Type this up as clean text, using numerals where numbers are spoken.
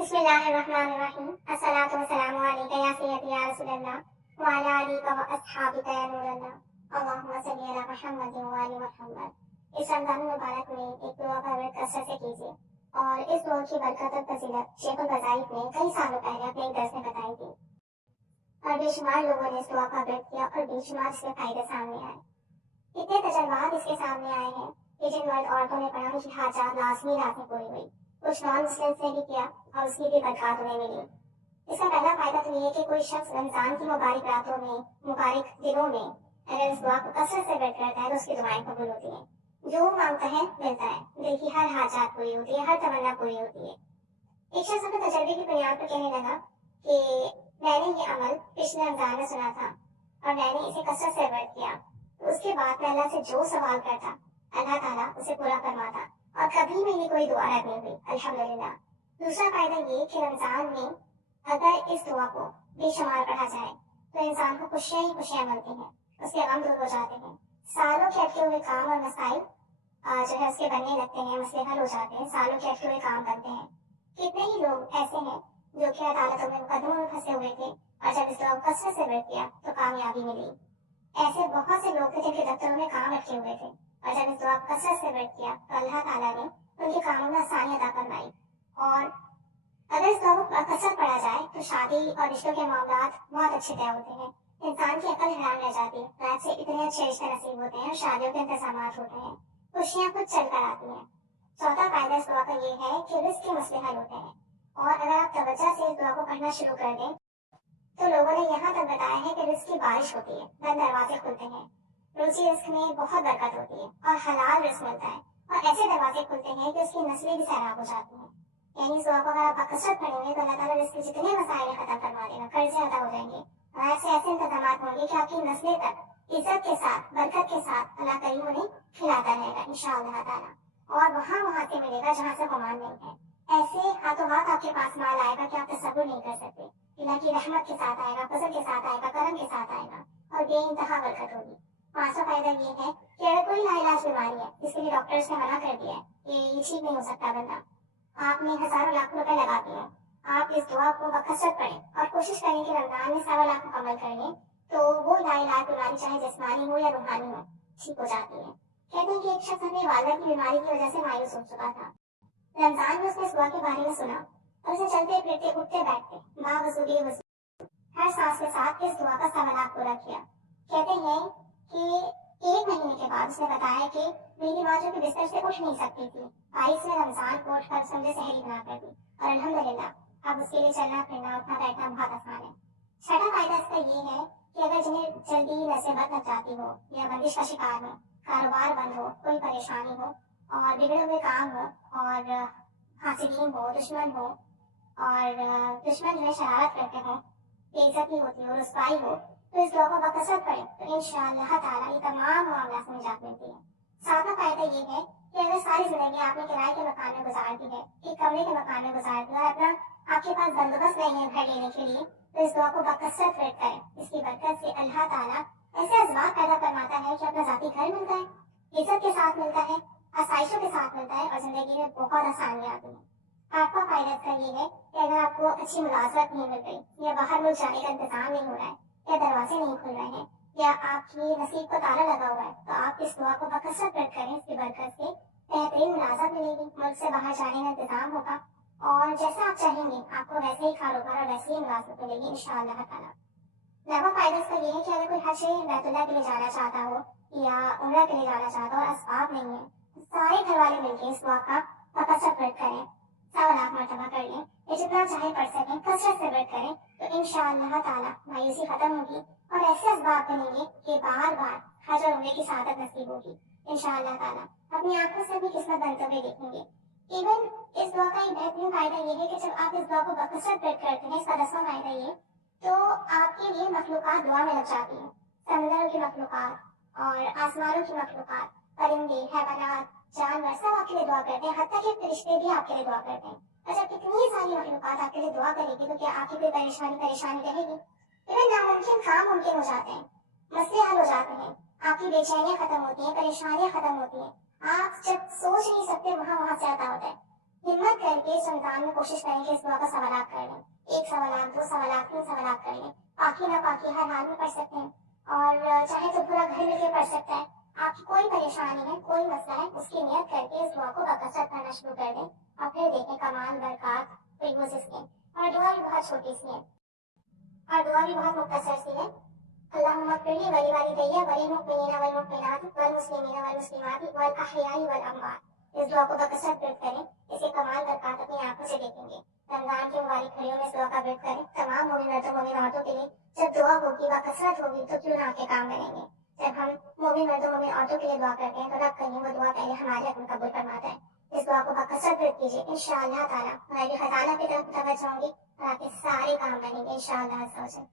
بسم اللہ الرحمن الرحیم الصلاۃ والسلام علیک یا سیدی یا رسول اللہ وعلی آلک و اصحابک یا نور اللہ اللہم صلی علی محمد و آل محمد۔ اس رمضان مبارک میں ایک دعا کا کثرت سے کیجیے، اور اس دعا کی برکت اور فضیلت شیخ الوظائف نے کئی سالوں پہلے اپنے ایک درس میں بتائی تھی، اور بے شمار لوگوں نے اس دعا کا ورد کیا اور بے شمار اس کے فائدے سامنے آئے۔ اتنے تجربات اس کے سامنے آئے ہیں کہ جن مرد عورتوں نے پڑھا ان کی حاجات لازمی راتیں پوری ہوئی، کچھ نان مسلم نے بھی کیا اور اس کی بھی برکات انہیں ملی۔ اس کا پہلا فائدہ تو یہ ہے کہ کوئی شخص رمضان کی مبارک راتوں میں، مبارک دنوں میں اگر اس دعا کو کثرت سے ورد کرتا ہے تو اس کی دعائیں قبول ہوتی ہیں، جو وہ مانگتا ہے ملتا ہے، دل کی ہر حاجات پوری ہوتی ہے، ہر تمنا پوری ہوتی ہے۔ ایک شخص اپنے تجربے کی بنیاد پر کہنے لگا کہ میں نے یہ عمل پچھلے رمضان میں سنا تھا اور میں نے اسے کثرت سے ورد کیا، تو اس کے بعد میں اللہ سے جو سوال کرتا اللہ تعالیٰ اسے پورا فرماتا اور کبھی میری کوئی دعا رد نہیں ہوئی، الحمدللہ۔ دوسرا فائدہ یہ کہ رمضان میں اگر اس دعا کو بے شمار پڑھا جائے تو انسان کو خوشیاں ہی خوشیاں ملتی ہیں، اس کے غم دور ہو جاتے ہیں، سالوں کے اٹکے ہوئے کام اور مسائل جو ہے اس کے بننے لگتے ہیں، مسئلے حل ہو جاتے ہیں، سالوں کے اٹکے ہوئے کام بنتے ہیں۔ کتنے ہی لوگ ایسے ہیں جو کہ عدالتوں میں مقدموں میں پھنسے ہوئے تھے اور جب اس دعا کو کثرت سے ورد کیا تو کامیابی ملی۔ ایسے بہت سے لوگ تھے جن کے دفتروں میں کام اٹکے ہوئے تھے اور جب اس دعا کو کثرت سے ورد کیا تو اللہ تعالیٰ نے ان کے کاموں میں آسانی عطا فرمائی۔ اور اگر اس دعا کو کثرت پڑھا جائے تو شادی اور رشتوں کے معاملات بہت اچھے طے ہوتے ہیں، انسان کی عقل حیران رہ جاتی ہے، رات سے اتنے اچھے رشتے نصیب ہوتے ہیں اور شادیوں کے انتظامات ہوتے ہیں، خوشیاں خود چل کر آتی ہیں۔ چوتھا فائدہ اس دعا کا یہ ہے کہ رزق کے مسئلے حل ہوتے ہیں، اور اگر آپ توجہ سے اس دعا کو پڑھنا شروع کر دیں تو لوگوں نے یہاں تک بتایا ہے کہ رزق کی بارش ہوتی ہے، بند دروازے کھلتے ہیں، روزی رزق میں بہت برکت ہوتی ہے اور حلال رزق ملتا ہے، اور ایسے دروازے کھلتے ہیں کہ اس کی نسلیں بھی سیراب ہو جاتی ہیں۔ یعنی اس دعا کو اگر آپ کثرت پڑھیں گے تو اللہ تعالیٰ رزق کے جتنے مسائل ختم فرما دے گا، قرضے ادا ہو جائیں گے، اور ایسے انتظامات ہوں گے کہ آپ کی نسلیں تک عزت کے ساتھ، برکت کے ساتھ اللہ کریم انہیں کھلاتا رہے گا انشاءاللہ تعالیٰ، اور وہاں سے ملے گا جہاں سے گمان نہیں ہے۔ ایسے ہاتھوں ہاتھ آپ کے پاس مال آئے گا کہ آپ تصور نہیں کر سکتے، اللہ کی رحمت کے ساتھ آئے گا، فضل کے ساتھ آئے گا، کرم کے ساتھ آئے گا، اور بے انتہا برکت ہوگی۔ پانچواں فائدہ یہ ہے کہ اگر کوئی لاعلاج بیماری ہے جس کے لیے ڈاکٹرز نے منع کر دیا ہے کہ یہ ٹھیک نہیں ہو سکتا بندہ، آپ نے ہزاروں لاکھ روپے لگا دیے، آپ اس دعا کو بکثرت پڑھیں اور کوشش کریں کہ رمضان میں 1.25 لاکھ مکمل کر لیں تو وہ لاعلاج بیماری چاہے جسمانی ہو یا روحانی ہو ٹھیک ہو جاتی ہے۔ کہتے ہیں کہ ایک شخص اپنی والدہ کی بیماری کی وجہ سے مایوس ہو چکا تھا، رمضان میں اس نے اس دعا کے بارے میں سنا اور اسے چلتے پھرتے اٹھتے بیٹھتے باوضو بے وضو ہر سانس کے ساتھ اس دعا کا 1.25 لاکھ پورا کیا۔ کہتے ہیں کہ 1 مہینے کے بعد اس نے بتایا کہ میری ماں جو کہ بستر سے اٹھ نہیں سکتی تھی، 22 رمضان کو اٹھ کر سمجھے سحری بنا کر دی، اور الحمدللہ اب اس کے لیے چلنا پھرنا اٹھنا بیٹھنا بہت آسان ہے۔ چھٹا فائدہ اس کا یہ ہے کہ اگر جنہیں جلدی نسیں بد لگ جاتی ہو یا بندش کا شکار ہو، کاروبار بند ہو، کوئی پریشانی ہو اور بگڑے ہوئے کام ہو اور حاسدین ہو، دشمن ہو، اور دشمن جو ہے شرارت کرتے ہوں، بے عزتی ہوتی ہو، رسوائی ہو، تو اس دعا کو بکثرت پڑھیں تو انشاءاللہ تعالیٰ یہ تمام معاملات سے نجات ملتی ہے۔ ساتواں فائدہ یہ ہے کہ اگر ساری زندگی آپ نے کرائے کے مکان میں گزار دی ہے، ایک کمرے کے مکان میں گزار دیا اور اپنا آپ کے پاس بندوبست نہیں ہے گھر لینے کے لیے، تو اس دعا کو بکثرت ورد کریں۔ اس کی برکت سے اللہ تعالیٰ ایسے اسباب پیدا فرماتا ہے کہ اپنا ذاتی گھر ملتا ہے، عزت کے ساتھ ملتا ہے، آسائشوں کے ساتھ ملتا ہے، اور زندگی میں بہت آسانیاں آتی ہیں۔ آٹھواں فائدہ اس کا یہ ہے کہ اگر آپ کو اچھی ملازمت نہیں مل رہی یا باہر ملک جانے کا انتظام نہیں ہو رہا ہے یا دروازے نہیں کھل رہے ہیں یا آپ کی نصیب کو تالا لگا ہوا ہے تو آپ اس دعا کو بکثرت ورد کریں۔ اس کی برکت سے بہترین ملازمت ملے گی، ملک سے باہر جانے کا انتظام ہوگا، اور جیسا آپ چاہیں گے آپ کو ویسے ہی کاروبار اور ویسے ہی ملازمت ملے گی انشاءاللہ تعالیٰ۔ نواں فائدہ اس کا یہ ہے کہ اگر کوئی حج بیت اللہ کے لیے جانا چاہتا ہو یا عمرہ کے لیے جانا چاہتا ہو اور اسباب نہیں ہے تو سارے گھر والے مل کے اس دعا کا بکثرت ورد کریں، 1.25 لاکھ مرتبہ کر لیں یا جتنا چاہے پڑھ سکیں، کثرت سے ورد کریں تو انشاءاللہ تعالیٰ مایوسی ختم ہوگی اور ایسے اسباب بنیں گے کہ بار بار حج اور عمرے کی سعادت نصیب ہوگی انشاءاللہ تعالیٰ۔ اپنی آنکھوں سے بھی قسمت بنتے ہوئے دیکھیں گے۔ ایون اس دعا کا ایک بہترین فائدہ یہ ہے کہ جب آپ اس دعا کو بکثرت ورد کرتے ہیں، اس کا 10واں فائدہ یہ تو آپ کے لیے مخلوقات دعا میں لگ جاتی ہیں، سمندروں کی مخلوقات اور آسمانوں کی مخلوقات، پرندے، حیوانات، جانور سب آپ کے لیے دعا کرتے ہیں، حتیٰ کہ فرشتے بھی آپ کے لیے دعا کرتے ہیں۔ اور جب اتنی ساری مخلوقات آپ کے لیے دعا کرے گی تو کیا آپ کی کوئی پریشانی رہے گی؟ ایون ناممکن کام ممکن ہو جاتے ہیں، مسئلے حل ہو جاتے ہیں، آپ کی بے چینیاں ختم ہوتی ہیں، پریشانیاں ختم ہوتی ہیں، آپ جب سوچ نہیں سکتے وہاں سے عطا ہوتا ہے۔ ہمت کر کے اس رمضان میں کوشش کریں کہ اس دعا کا سوالات کر لیں. 1 سوالات 2 سوالات 3 سوالات کر لیں. پاکی نہ پاکی ہر حال میں پڑھ سکتے ہیں اور چاہے تو پورا گھر مل کے پڑھ سکتا ہے. آپ کی کوئی پریشانی ہے کوئی مسئلہ ہے اس کی نیت کر کے اس دعا کو بکثرت پڑھنا شروع کر دیں اور پھر دیکھیں کمال برکات فیض اس کے. اور دعا بھی بہت چھوٹی سی ہے اور دعا بھی بہت مختصر سی ہے. اللہم اغفر لی ولی والدی وللمؤمنین والمؤمنات والمسلمین والمسلمات والاحیاء والاموات. اس دعا کو بکثرت ورد کریں. اس کے کمال برکات اپنی آنکھوں سے دیکھیں گے. رمضان کے مبارک گھڑیوں میں اس دعا کا ورد کریں. تمام مومن مردوں مومن عورتوں کے لیے جب دعا ہوگی بکثرت ہوگی تو کیوں نہ آپ کے کام بنیں گے. جب ہم مومن مردوں مومن عورتوں کے لیے دعا کرتے ہیں تو رب کریں وہ دعا پہلے ہمارے اپنے قبول فرماتا ہے. اس دعا کو بکثرت ورد کیجیے. انشاءاللہ تعالیٰ میں بھی خزانہ کی طرف متوجہ ہوں گی اور آپ کے سارے کام بنیں گے انشاءاللہ عز و جل.